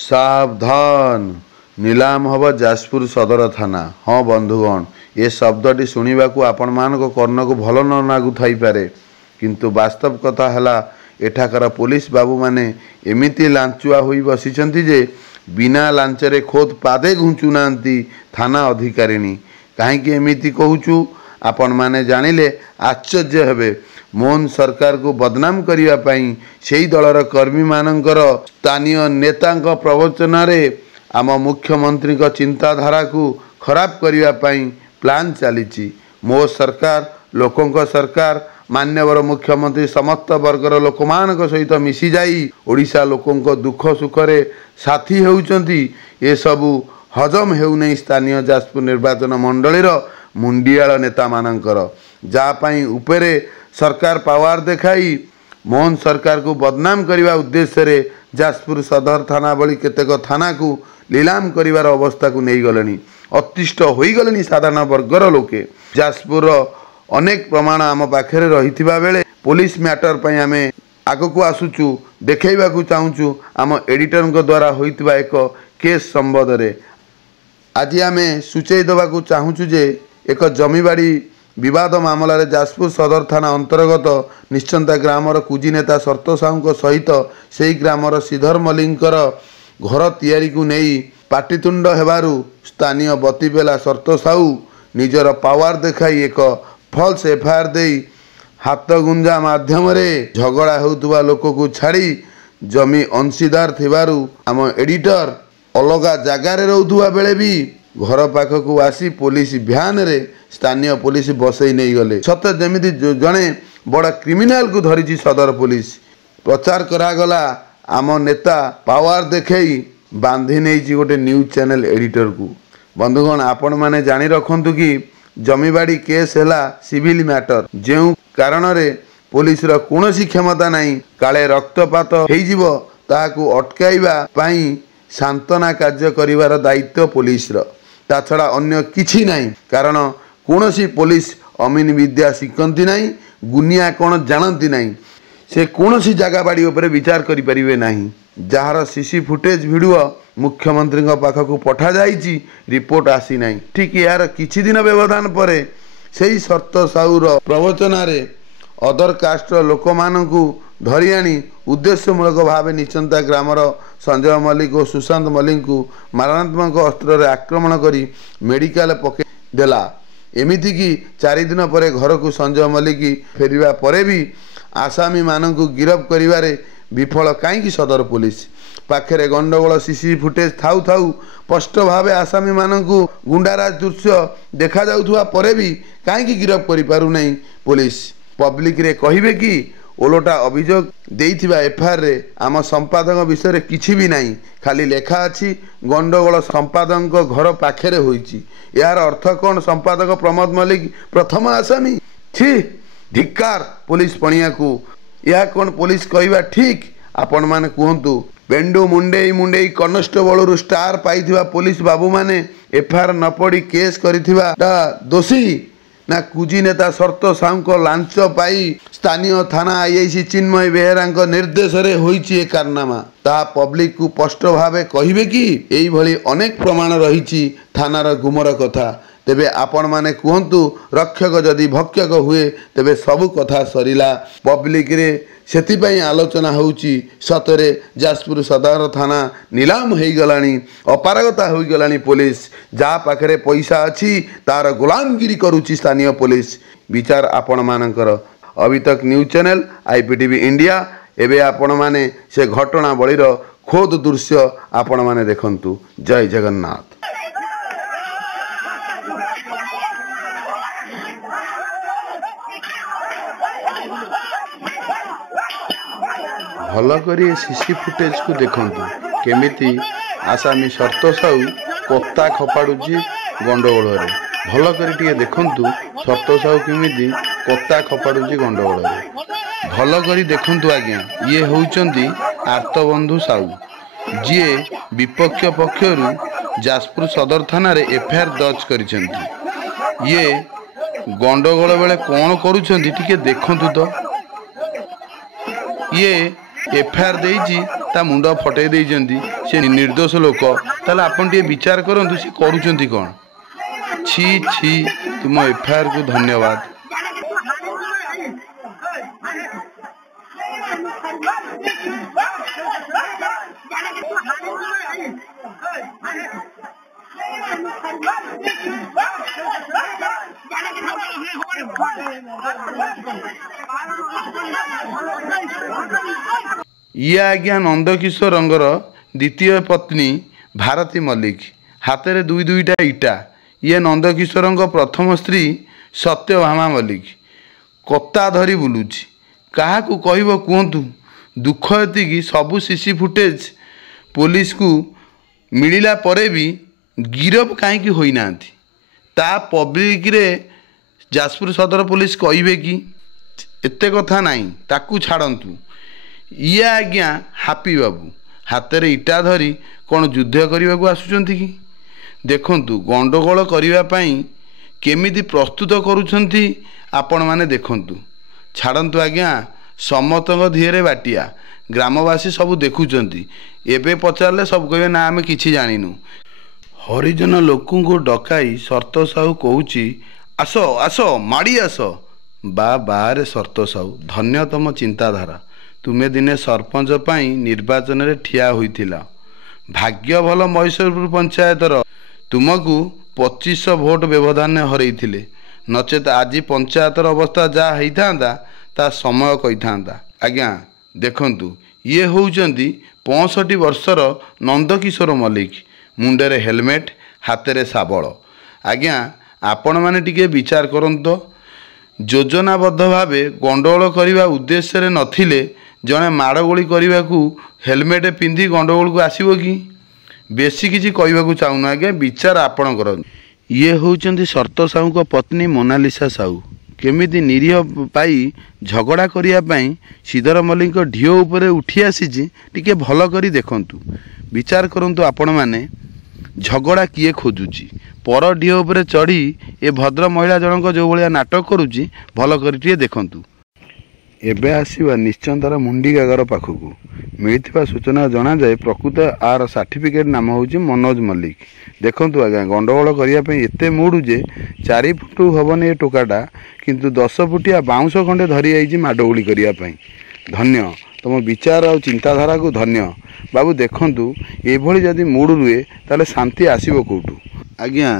सावधान नीलाम हम जाजपुर सदर थाना। हाँ बंधुगण, ये शब्दटी शुणा आपण मान कर्ण को भल न लागू थाईपे, किंतु वास्तव कथा है एठाकर पुलिस बाबू माने एमिति लांचुआ होई बसिचंती जे बिना लांचरे खोद पादे घुंचु नांती थाना अधिकारिणी। कहीं एमिति कहूचु आपण माने जानिले आश्चर्य हेबे। मोहन सरकार को बदनाम करिया पई सेही दलर कर्मी मानकर स्थानीय नेतांक प्रवचन रे आम मुख्यमंत्री को चिंताधारा को खराब करिया पई प्लान चलीची। मो सरकार लोकों सरकार मान्यवर मुख्यमंत्री समस्त वर्गर लोक सहित मिसी जाई ओडिशा लोकों दुख सुखरे साथी होउचंती। ए सबू हजम हेउ नै स्थानीय जाजपुर निर्वाचन मंडलीर मुंडियाल नेता मानकर जापाई उपरे सरकार पावर देखाई मोहन सरकार को बदनाम करने उद्देश्य रे जाजपुर सदर थाना भली केतेक थाना को लीलाम करिवार अवस्था को नहीं गले। अतिष्ठ हो गले साधारण वर्गर लोके। जाजपुर अनेक प्रमाण आम पाखे रही बेले पुलिस मैटर पर आम आग को आसुचु देखा चाहूँ आम एडिटर द्वारा होइतिबा एक केस संबंध में। आज आम सूचई देवाक चाहूँ जे एक जमीबाड़ी विवाद मामलें जाजपुर सदर थाना अंतर्गत निश्चंता ग्रामर कुजी नेता शर्त साहू सहित से ग्रामर श्रीधर मल्लिकर घर तैयारी को नहीं पाटितुंड हेबारु स्थानीय बतीबेला शर्त साहू निजर पावर देखाई एक फल्स एफआईआर दे हाथ गुंजा माध्यम झगड़ा होउतुबा लोक को छाड़ी जमी अंशीदार थिबारु आम एडिटर अलगा जगार रोधुआ बेले भी घर पाखक आसी पुलिस भ्यान रे स्थानीय पुलिस बसई नहीं गले। सत जमी जड़े बड़ क्रिमिनाल को धरी सदर पुलिस प्रचार करागला आम नेता पावर देखई बांधी नहीं गोटे न्यूज चैनल एडिटर को। बंधुगण आपण माने जानी रखंतु कि जमीबाड़ी केस है सिविल मैटर जो कारण रे पुलिस रो कोनोसी क्षमता नहीं काले रक्तपात हो ताकू अटकाइबा पाई सांत्वना कार्य करिवार दायित्व पुलिस रो ता छड़ा अन्य किछि नहीं। कारण कोनोसी पुलिस अमीन विद्या शिखती नहीं गुनिया कौन जानती नहीं से कोनोसी जगह बाड़ी उपरे विचार करि परिबे नहीं। जार सीसी फुटेज वीडियो मुख्यमंत्री पाखक पठा जाइछि रिपोर्ट आसी नहीं। ठीक यार किछि दिन व्यवधान पर से शर्त साहूर प्रवचन रे अदर कास्ट लोक मानू धरी आनी उद्देश्यमूलक भाव निश्चंता ग्रामर संजय मल्लिक और सुशांत मल्लिक को मारणात्मक अस्त्र आक्रमण करी मेडिकल पके देला। एमिति की 4 दिन पर घर को संजय मल्लिक फेरिबा परे भी आसामी मानू गिरफ करिवारे विफल कहीं सदर पुलिस पाखे गंडगोल सीसी फुटेज थाउ थाउ स्पष्ट भाव आसामी मानू गुंडाराज दृश्य देखा जाउथुवा परे भी कहीं गिरफ करि पारु नहीं पुलिस। पब्लिक रे कहिबे कि ओलोटा अभियोग देइथिबा एफआईआर रे आम संपादक विषय रे किछि भी नहीं खाली लेखा अछि गंडगोल संपादक घर पाखे होईछि। यार अर्थ कौन संपादक प्रमोद मल्लिक प्रथम आसामी छी धिक्कार पुलिस पणिया को यह कौन पुलिस कहवा ठीक आपण माने कहतु। पेंडु मुंडेई मुंडेई कॉन्स्टेबल स्टार पाइथिबा पुलिस बाबू माने एफआईआर न पड़ी केस करिथिबा दोषी ना कुजी नेता शर्त साहू को लांच पाई स्थानीय थाना आईआईसी चिन्मय बेहेरा निर्देश रे होईची कारनामा ता पब्लिक को स्पष्ट भावे कहिबे कि एई भली अनेक प्रमाण रही थानार गुमर कथा। तेबे आपण माने कहतु रक्षक जदि भक्षक हुए तेबे सबु कथा सरिला। पब्लिक रे सेतिपई आलोचना होउची सतरे जाजपुर सदर थाना नीलाम हो गलानी अपारगता हो गलानी। पुलिस जा पाखरे पैसा अच्छी तार गुलामगिरी करुची स्थानीय पुलिस। विचार आपण मानकर। अभी तक न्यूज चैनल आईपीटीवी इंडिया एबे आपण माने से घटना बळीर खोद दृश्य आपण माने देखंतु। जय जगन्नाथ। भल करी सीसी फुटेज को देखंतु केमिति आसामी शर्त साहू पत्ता खपाड़ुची गंडगोल रे। भल करी टिके देखंतु शर्त साहू केमिति पत्ता खपाड़ुची गंडगोल रे। भल करी देखंतु आज्ञा ये होउचंती आर्तबंधु साहू जी विपक्ष पक्षरु जाजपुर सदर थाना रे एफआईआर दर्ज करिसेंती। ये गंडगोल बेले कौन करुछंती टिके देखंतु तो। ये एफआईआर देइची ता मुंड फटै देइचंती से निर्दोष लोक ताले आपण टे विचार करंतु से करूचंती कोन। छी छी तुम एफआईआर को धन्यवाद। ये आज्ञा नंदकिशोर द्वितीय पत्नी भारती मल्लिक हाथ में दुई दुईटा इटा। ये नंदकिशोर प्रथम स्त्री सत्यभामा मल्लिक कत्ता धरी बुलुची क्या कहब कहतु। दुख एति सबू सीसी फुटेज पुलिस को मिलला परे भी गिरफ कहीं होना ता पब्लिक रे जाजपुर सदर पुलिस कहे कि एते कथा नहीं ताकू छाड़तु। ये आज्ञा हापी बाबू हाथ में इटा धरी कौन युद्ध करने को आसुचंती कि देखंतु गंडगोल करने केमिति प्रस्तुत करुछंती आपण माने देखंतु। छाड़ंतु आज्ञा समस्त धीरे बाटिया ग्रामवासी सब देखुचंती। एबे पचारे सब कहे ना आम कि जानिनु। हरिजन लोकं को डकाई शर्त साहू कहूची आस आस माड़ी आस बा बारे शर्त साहू धन्य तम चिंताधारा। तुमे दिने सरपंच पाई निर्वाचन रे ठिया होइथिला भाग्य भल मैसूरपुर पंचायतर तुमको 2500 भोट व्यवधान हरैथिले नचेत आज पंचायतर अवस्था जहाँ होता ता समय कही था। आज्ञा देखंतु ये होउचंती 65 वर्षर नंदकिशोर मल्लिक मुंडे हेलमेट हाथ में शाबल। आज्ञा आपण माने टिके विचार करंतो योजनाबद्ध भावे गंडगोल करने उद्देश्य नथिले जड़े माड़गोली करने को हेलमेट पिंधि गंडगोल को आसब कि बेसी किसी कहवाक चाहूना। आज्ञा विचार आपण कर। ये होउचंती शर्त साहू को पत्नी मोनालिसा साहू केमिति निरीह पाई झगड़ा करने श्रीधर मल्लिक ढीओ उपरे उठी आसी टिके भल करी देखंतु विचार करंतु आपण माने झगड़ा किए खोजुची पर ढीओ उपरे चढ़ी ए भद्र महिला जनक जो भाया नाटक करुची भल करी देखंतु। एबे आसीबा निश्चंदार मुंडी गागर पाखकू मिलता सूचना जना जाए प्रकृत आर सर्टिफिकेट नाम हूँ मनोज मल्लिक। देखंतु आज्ञा गंडगोल करने एत मुड़ जे 4 फुट हेबन ये टोकाटा किंतु 10 फुटिया बाउंश खंडे धरी आई माडगोली करने। धन्य तुम विचार और चिंताधारा को धन्य बाबू। देखंतु एभली जदि मुड़ रुए ताले शांति आसीबो कोठू। आज्ञा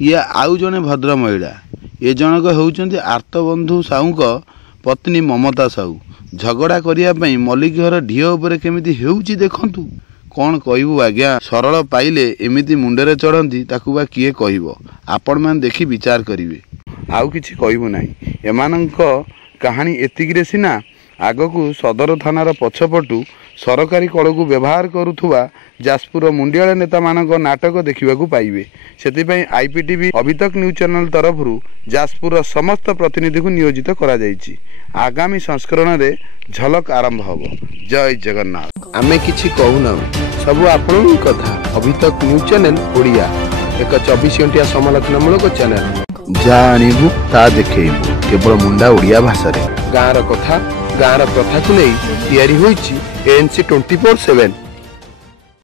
ये आउ जने भद्र महिला ये जनक होउचंती आर्तबंधु साहू पत्नी ममता साहू झगड़ा करने मल्लिक घर ढीओ उपरे केमिति हेउची देखंतु कौन कहबू। आज्ञा सरल पाइले एमिति मुंडे चढ़ती ताकू बा किए कहब आपण मैंने देखी विचार करेंगे आउ किछि कहबू नहीं। एमानंक कहानी एतिकिरे सिना आगकू सदर थानार पछपटू सरकारी कल को व्यवहार करुथुवा जाजपुर मुंडियाल नेता मानक नाटक देखा पाइबे। सेतिपई आईपीटीवी अभितक न्यूज चैनल तरफ जाजपुर समस्त प्रतिनिधि को नियोजित करा जायछि। आगामी संस्करण रे झलक आरंभ हबो। जय जगन्नाथ। आमे किछि कहूना सब आपन कथा अभितक न्यूज चैनल ओडिया एक 24 घंटिया समालोचनामूलक चैनल जानिबु ता देखैबु केवल मुंडा ओडिया भाषा रे गाँर कथा गाँर प्रथा को नहीं तैयारी होइछि ANC 24/7।